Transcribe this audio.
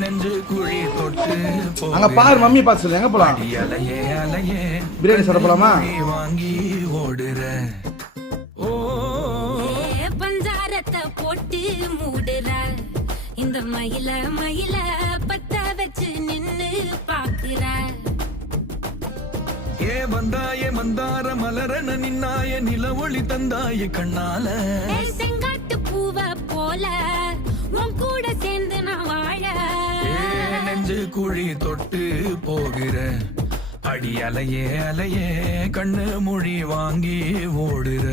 நெஞ்சு குழி தொட்டு அங்க பாரு மம்மி பார்த்து சொல்லு, எங்க போலாம்? பிரியாணி சாப்பிட போலாமா? வாங்கி ஓடுற பஞ்சாரத்தை போட்டு மூடுற இந்த மயில மயில பத்த வச்சு நின்னு பாக்குற ஏ வந்தாய மந்தார மலரன நின்னாய நில ஒளி தந்தாய கண்ணால செங்காட்டு பூவ போல உன் கூட சேர்ந்து நான் வாழ நெஞ்சு குழி தொட்டு போகிற அடி அலையே அலையே கண்ணு மொழி வாங்கி ஓடுற